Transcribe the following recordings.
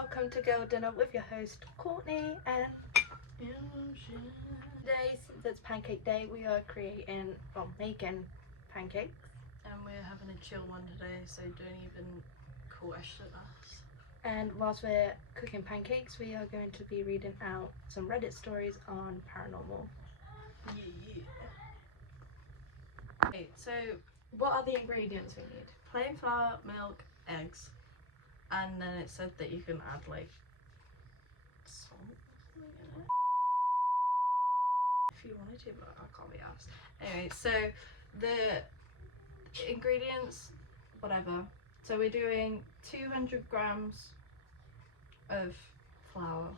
welcome to Girl Dinner with your host Courtney, and today, since it's Pancake Day, we are making pancakes. And we're having a chill one today, so don't even question us. And whilst we're cooking pancakes, we are going to be reading out some Reddit stories on paranormal. Yeah. Okay, so what are the ingredients we need? Plain flour, milk, eggs. And then it said that you can add like salt in it if you wanted to, but I can't be asked. Anyway, so the ingredients, whatever. So we're doing 200 grams of flour.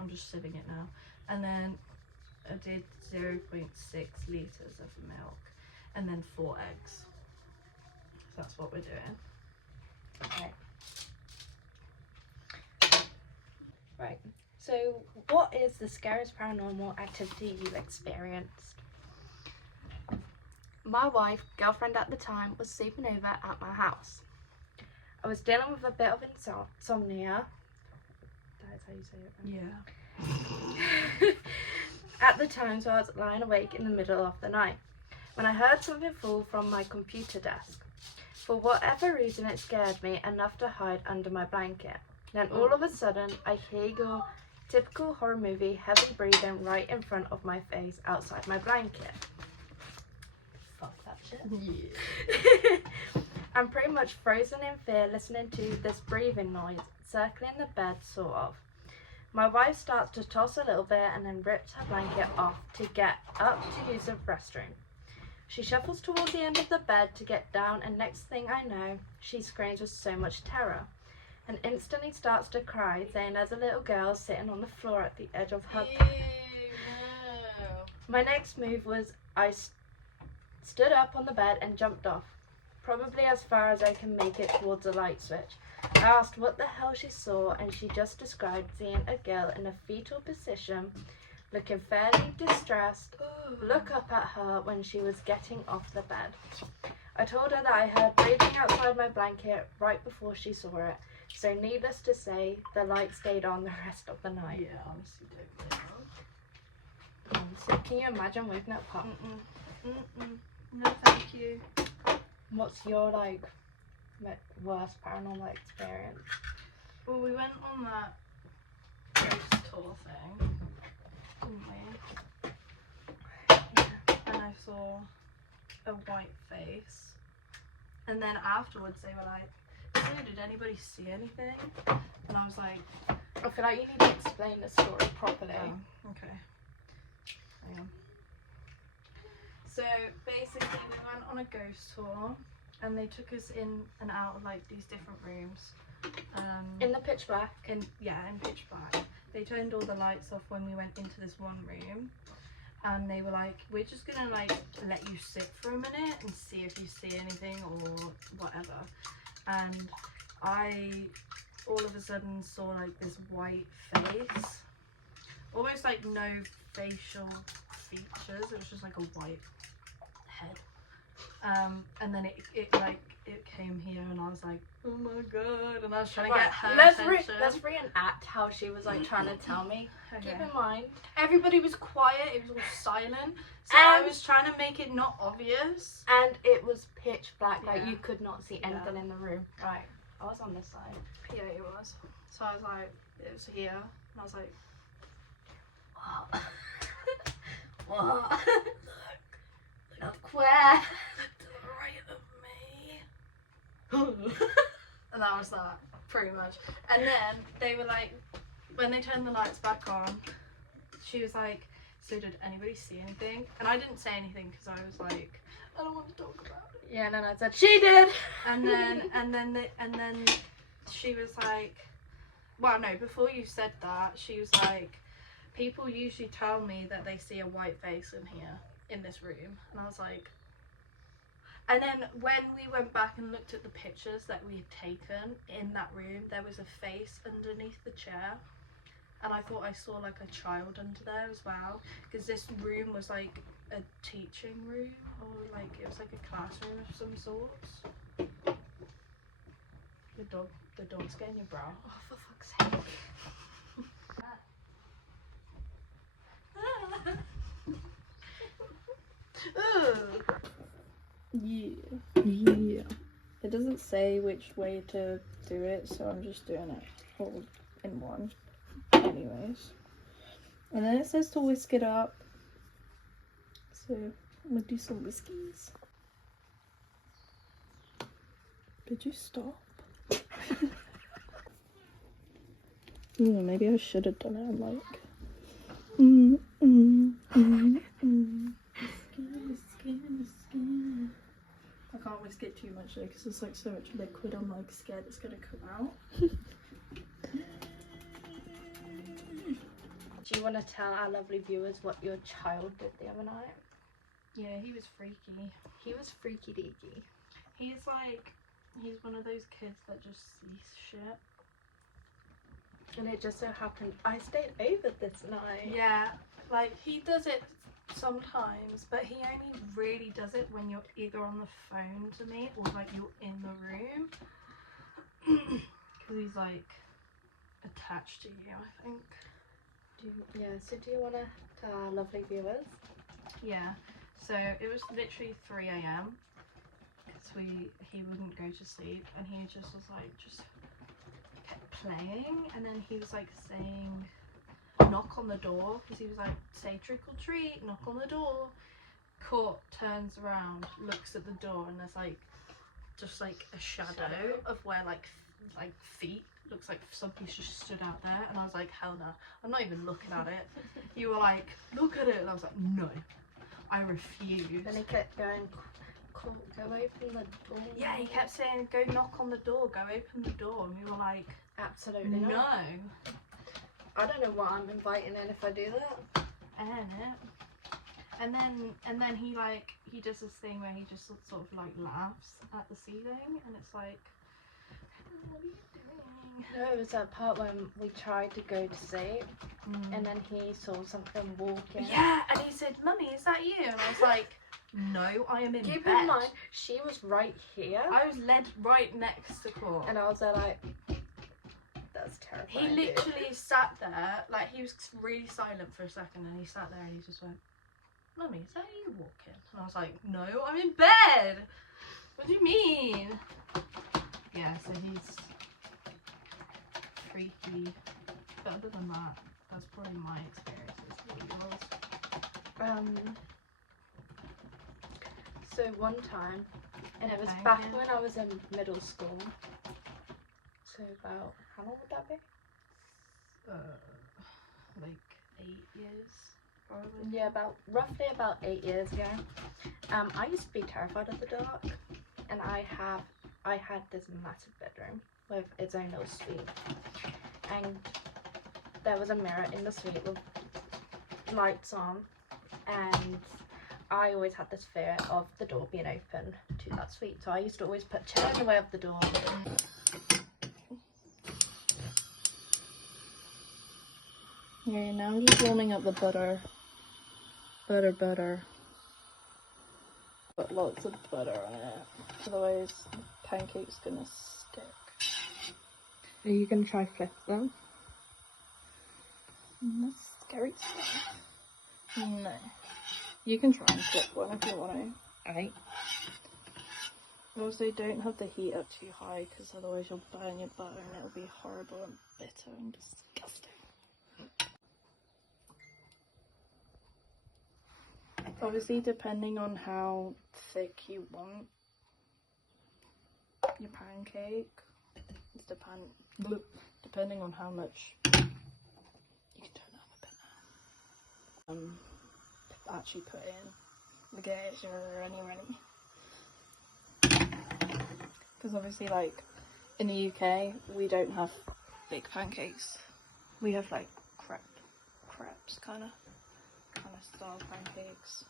I'm just sieving it now. And then I did 0.6 litres of milk. And then 4 eggs. So that's what we're doing. Okay. Right. So, what is the scariest paranormal activity you've experienced? My wife, girlfriend at the time, was sleeping over at my house. I was dealing with a bit of insomnia. That is how you say it, right? Yeah. At the time, so I was lying awake in the middle of the night when I heard something fall from my computer desk. For whatever reason, it scared me enough to hide under my blanket. Then all of a sudden, I hear your typical horror movie heavy breathing right in front of my face outside my blanket. Fuck that shit. Yeah. I'm pretty much frozen in fear listening to this breathing noise, circling the bed sort of. My wife starts to toss a little bit and then rips her blanket off to get up to use the restroom. She shuffles towards the end of the bed to get down, and next thing I know, she screams with so much terror and instantly starts to cry, saying there's a little girl sitting on the floor at the edge of her bed. No. My next move was I stood up on the bed and jumped off, probably as far as I can make it towards the light switch. I asked what the hell she saw, and she just described seeing a girl in a fetal position, looking fairly distressed, look up at her when she was getting off the bed. I told her that I heard breathing outside my blanket right before she saw it, so needless to say, the light stayed on the rest of the night. Yeah, honestly, don't. So can you imagine waking up hot? No, thank you. What's your worst paranormal experience? Well, we went on that ghost tour thing, didn't we? Yeah. And I saw a white face. And then afterwards they were like, so did anybody see anything? And I was like, I feel like you need to explain the story properly. oh, okay. Hang on. So basically we went on a ghost tour and they took us in and out of like these different rooms. In the pitch black? In pitch black. They turned all the lights off when we went into this one room, and they were like, we're just gonna like let you sit for a minute and see if you see anything or whatever. And I all of a sudden saw like this white face, almost like no facial features, it was just like a white head. And then it came here and I was like, oh my god, and I was trying to get her attention. Let's reenact how she was like trying to tell me. Okay. Keep in mind, everybody was quiet, it was all silent, so I was trying to make it not obvious. and it was pitch black, like Yeah. you could not see anything in the room. Right, I was on this side. Yeah, it was. So I was like, it was here, and I was like, What? What? Look where? look to the right of me. And that was that, pretty much. And then they were like, when they turned the lights back on, she was like, so did anybody see anything? And I didn't say anything because I was like, I don't want to talk about it. Yeah, and then I said she did. And then she was like, well, no, before you said that, she was like, people usually tell me that they see a white face in here, in this room. And I was like, and then when we went back and looked at the pictures that we had taken in that room, there was a face underneath the chair. And I thought I saw like a child under there as well, because this room was like a teaching room, or like it was like a classroom of some sorts. The dog's getting your brow. Oh, for fuck's sake. Yeah. It doesn't say which way to do it, so I'm just doing it all in one. Anyways. And then it says to whisk it up. So I'm gonna do some whiskies. Did you stop? Maybe I should have done it. I'm like, whiskey. I can't whisk it too much though, because there's like so much liquid. I'm like scared it's gonna come out. Do you want to tell our lovely viewers what your child did the other night? Yeah, he was freaky. He was freaky deaky. He's one of those kids that just sees shit. And it just so happened I stayed over this night. Yeah, like he does it sometimes, but he only really does it when you're either on the phone to me or like you're in the room. Because he's like attached to you, I think. So do you want to tell our lovely viewers? Yeah, so it was literally 3 a.m. because he wouldn't go to sleep, and he just was like kept playing, and then he was like saying knock on the door, because he was like say trick or treat, knock on the door. Court turns around, looks at the door, and there's like just like a shadow of where like feet. Looks like somebody just stood out there, and I was like, hell no, I'm not even looking at it. You were like, look at it, and I was like, no, I refuse. Then he kept going, go open the door. Yeah, he kept saying, go knock on the door, go open the door, and we were like, absolutely no. not. I don't know what I'm inviting in if I do that. And then he does this thing where he just sort of like laughs at the ceiling, and it's like, what are you doing? No, it was that part when we tried to go to sleep, and then he saw something walking. Yeah, and he said, Mummy, is that you? And I was like, no, I am in Keep bed. in mind, she was right here. I was led right next to Court. And I was there like, that's terrifying. He literally sat there, like he was really silent for a second, and he sat there and he just went, Mummy, is that you walking? And I was like, no, I'm in bed. What do you mean? Yeah, so he's freaky. But other than that, that's probably my experiences. What are yours? So one time, and it was back when I was in middle school. So about, how long would that be? Like 8 years, probably. Yeah, roughly about 8 years ago. I used to be terrified of the dark, and I had this massive bedroom with its own little suite, and there was a mirror in the suite with lights on, and I always had this fear of the door being open to that suite, so I used to always put chairs in the way of the door. Here, now I'm just warming up the butter. Butter. Put lots of butter on it, otherwise the pancake's gonna stick. Are you gonna try flip them? That's scary stuff. No. You can try and flip one if you want to. Alright. Also, don't have the heat up too high, because otherwise you'll burn your butter and it'll be horrible and bitter and disgusting. Obviously, depending on how thick you want your pancake, it's depending on how much you can turn up a bit now. Actually put in the gauge or any. Because obviously, like in the UK, we don't have big pancakes. We have like crepes kind of style pancakes.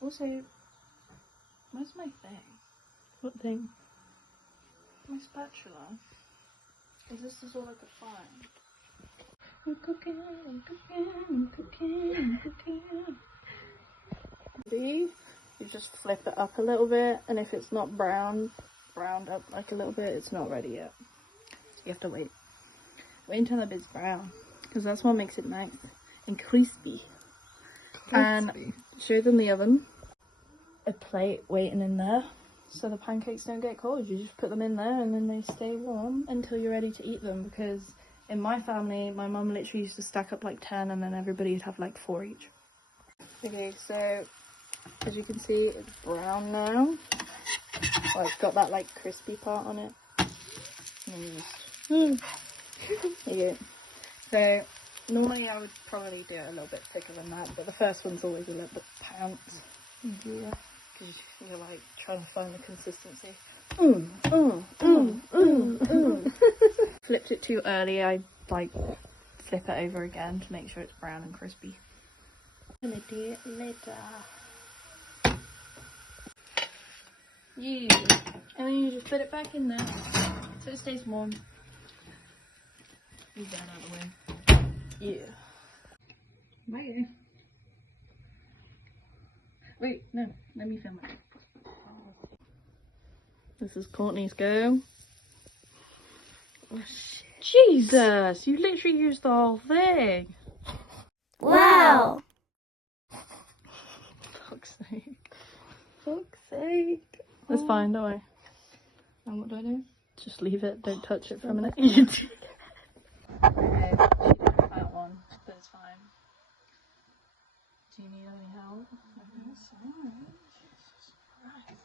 Also, where's my thing? What thing? My spatula. Is this all I could find? I'm cooking. Maybe you just flip it up a little bit, and if it's not brown browned up like a little bit. It's not ready yet. So you have to wait. Wait until a bit's brown. Because that's what makes it nice and crispy. And show them the oven. A plate waiting in there. So the pancakes don't get cold. You just put them in there and then they stay warm until you're ready to eat them. Because in my family, my mum literally used to stack up like 10 and then everybody would have like 4 each. Okay, so as you can see, it's brown now. Well, it's got that like crispy part on it. There you go. So normally I would probably do it a little bit thicker than that, but the first one's always a little bit pants. Yeah. Because you're like trying to find the consistency. Flipped it too early. I like flip it over again to make sure it's brown and crispy. I'm gonna do it later. Yeah. And then you just put it back in there so it stays warm. Move that out of the way. Yeah. Bye. Wait, no, let me film it. This is Courtney's go. Oh, shit. Jesus, you literally used the whole thing. Wow! Fuck's sake. Fuck's sake. It's fine, don't I? And what do? Just leave it, don't touch it for a minute. Okay, she did a fat one, but it's fine. Do you need any help? It's alright. Jesus Christ.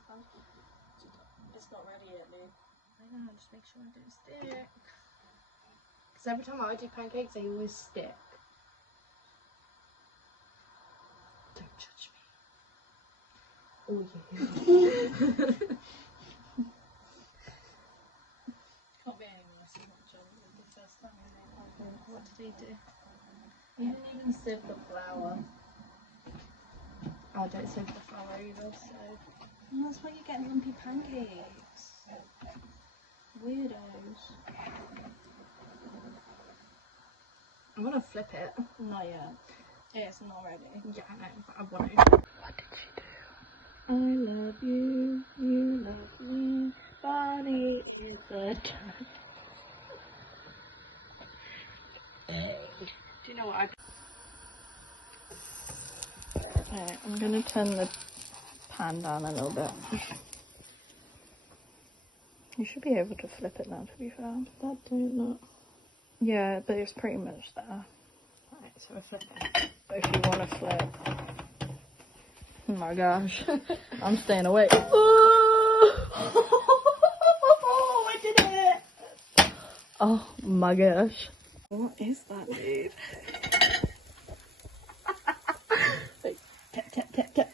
It's not ready yet, dude. I know, just make sure I don't stick. Because every time I do pancakes, they always stick. Don't judge me. Oh yeah. Can't be any messy much on the first time you make one. What did he do? He didn't even sieve the flour. I don't sieve the flour either, so. Oh, that's why you get lumpy pancakes. Weirdos. I want to flip it. Not yet. It's not ready. Yeah, I know, but I want to. What did she do? I love you, you love me, body is a Do you know what I... Alright, I'm gonna turn the pan down a little bit. You should be able to flip it now, to be fair. That did not. Yeah, but it's pretty much there. Alright, so we're flipping. But if you want to flip. Oh my gosh. I'm staying away. Oh, I did it! Oh my gosh. What is that, dude? Wait, tap, tap, tap, tap.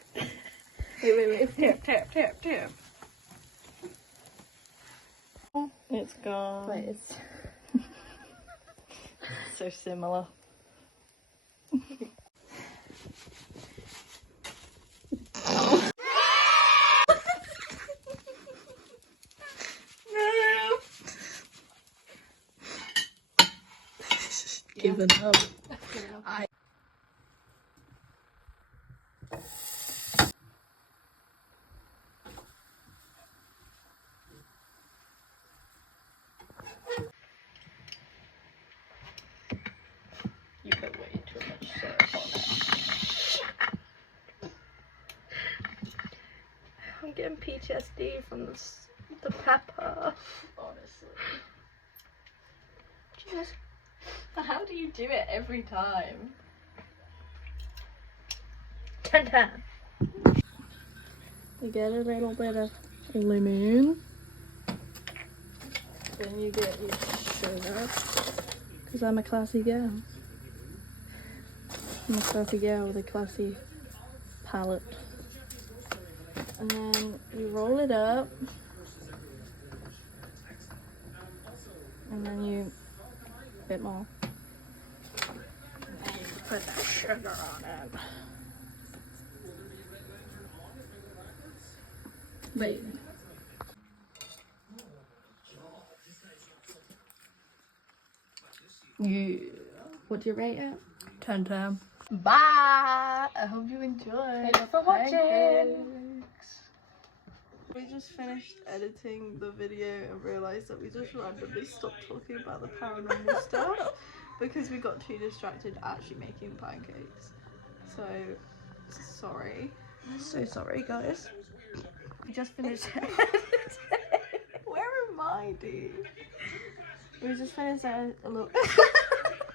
Wait. Tap, tap, tap, tap. It's gone. But it's... So similar. Given up. You put way too much syrup on it. I'm getting PTSD from the pepper. Honestly. Just... How do you do it every time? 10-10. You get a little bit of lemon. Then you get your sugar. Because I'm a classy gal. I'm a classy gal with a classy palate. And then you roll it up. And then you... a bit more. And you put the sugar on it. Wait. Yeah. What do you rate it? 10-10. Bye! I hope you enjoyed. Thanks for watching. Pancakes. We just finished editing the video and realised that we just randomly stopped talking about the paranormal stuff because we got too distracted actually making pancakes. So, sorry. So sorry, guys. We just finished editing. Where am I, dude? We just finished a look.